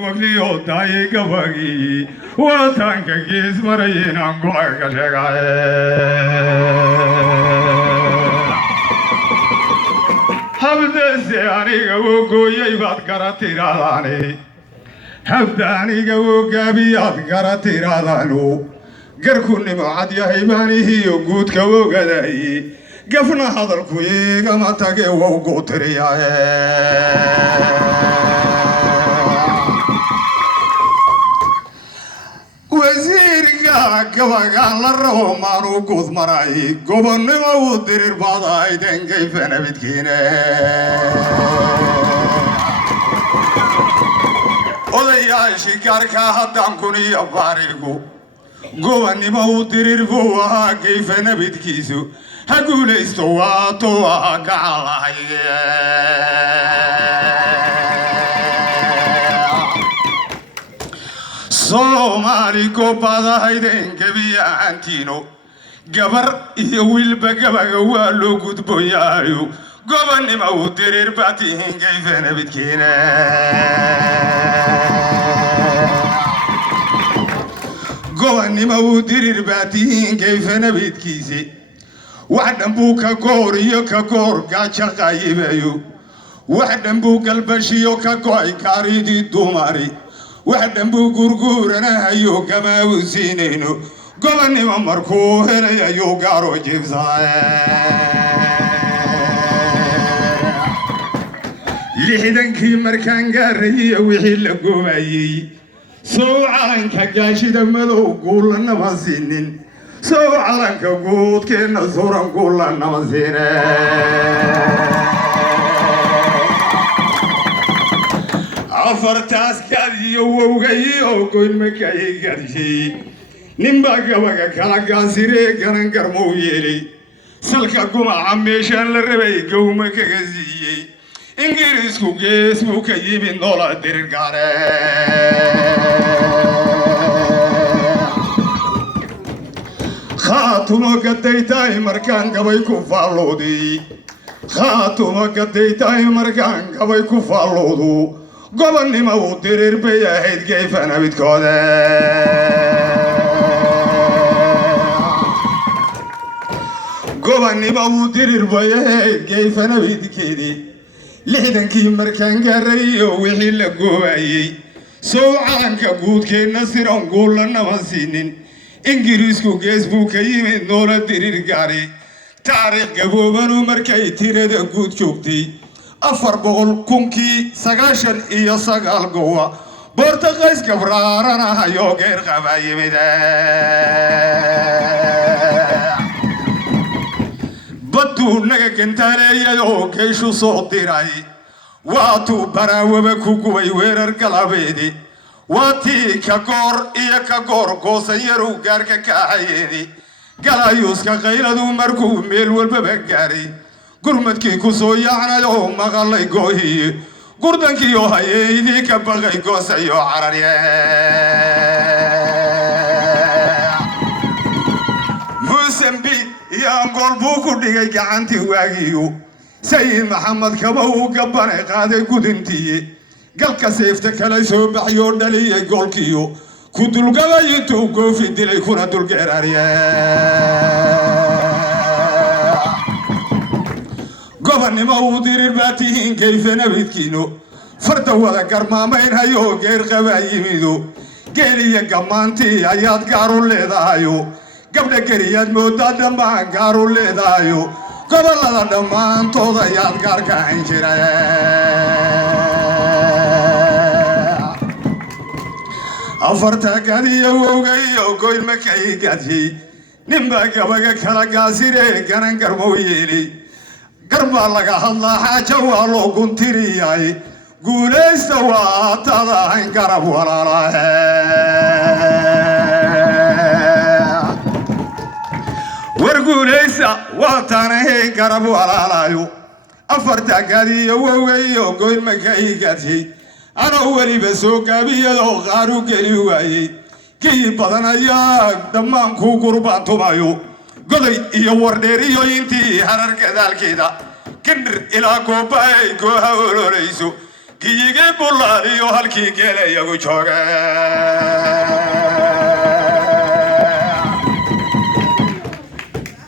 وقليو داي قبقي وطنك كيس مرين انقلق شغاي حبد سياني قوكو يبات قراتي راداني حبداني قوكا بيات قراتي رادانو قركوني معاد يهيباني هيو قود كوكا داي قفنا حضر كوي قما تاقي ووقو ترياي وزيرك كبقى للرهو مانو قوث مراي قبني موضر البعض ايدين كيف انا بتكيني odayaa shikaarka haddaan kuniyo baarigu gobannimo u dirirku ahaa kayfa nabadkiisu ha guulaysto waatuu ahaa gacalahay soomaali goobadahayden gebiyahantiino gabar iyo wiilba gabaga waa loo gudboyaayo gobannimo u dirir baatihin kayfa nabadkiina gobannimo u dirir baatihin kayfa nabadkiisi wax dhanbuu ka goor iyo ka goor gaaja qayibayo wax dhanbuu galbashiyo ka go'ay kaaridii dumari wax dhanbuu gurguuranahayo gamaabu siinayno gobannimo markuu helayayo gaaro jibsaaye lixdankii markaan gaarayay wixii la goobayay soo calanka gaashida madow guula nama siinin soo calanka guudkeenna suran guula nama siine afartaas gaadiyo wowgayo goynmakay gadshay ninbaa gabaga kala gaasiree garan garmou yeelay salka gumaca meeshaan la rabay gowma kaga siiyey ingiriisku gees buu ka yimid noola dirir gaare khaatumo gaday tahay markaan gabay ku faallooday khaatumo gaday tahay markaan gabay ku faalloodu gobannimo u dirir bay ahayd gayfana midkooda gobannimo u dirir bay ahayd gayfana midkeedii lixdankii markaan gaarayo wixii la goobayay soo calanka guudkeenna siran guulla nama siinin ingiriisku gees buu ka yimid noola dirir gaari taariikh gaboobanu markay tirada guud joogtay 499 gowa bortaqays gabraaranahayo geer qaba yimid baduu naga gantaaleeyadoo geeshu soo diray waatuu baraawaba ku gubay weerar galabeedi waatii ka goor iyo ka goor goosayarow gaarka kacayeedi galayuuska qayladu markuu meel walbaba gaaray gurmadkii ku soo yaacnayoo maqalay goohiye gurdankiioo hayeydii ka baqay goosayo cararye Mozambique iyo Angool buu ku dhigay gacantii waagiyo sayid maxamed kaba uu gabanay qaaday gudintii galka seefta kala soo baxyo dhaliyay goolkiyo ku dulgabay intuu goofi dilay kuna dulgeeraariye gobannimo u dirir baatihin kayfa nabadkiino farda wada garmaamaynhayo geer qaba yimido geeliya gammaantii ayaad gaaru leedahayo gabdha geriyaad moodaa dhammaan gaaru leedahayo gobollada dhammaantood ayaad gaarka hayn jiray afarta gadiyo wowgayo goynmakay gadshay ninbaa gabaga kala gaasiree garan garmou yeelay garbaa laga hadlaa xaaja waa loo guntiriyay guulaysta waa tada hayn garab walaalahe war guulaysta waa taanahayn garab walaalayo afarta gadiyo wowgayo goynmakay gadshay anoo weliba soo gaabiyadoo qaaru geli waayey kii badan ayaa dhammaan kuu gurbaan tumayo goday iyo wardheeriyo intii harar gadaalkeeda kandir ilaa gooba ay gooha ololeyso giyigii bullaaliyo halkii geelayagu jooga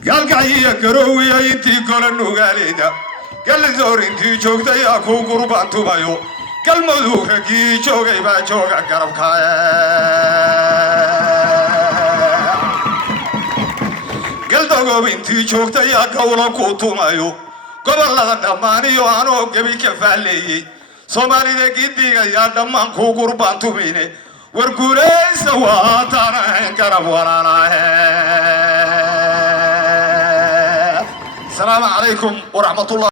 galkayiya garoowiya intii gola nugaalida gallisoor intii joogtayaa kuu gurbaan tumayo galmudug raggii joogay baa jooga garabkaaye galdagob intii joogtayaa gawla kuu tumayo gobollada dhammaan iyo anoo gebi ka faalleeyey soomaalida giddigayaa dhammaan kuu gurbaan tumayne war guulaysa waataan ahayn garab walaalaahe السلام عليكم ورحمة الله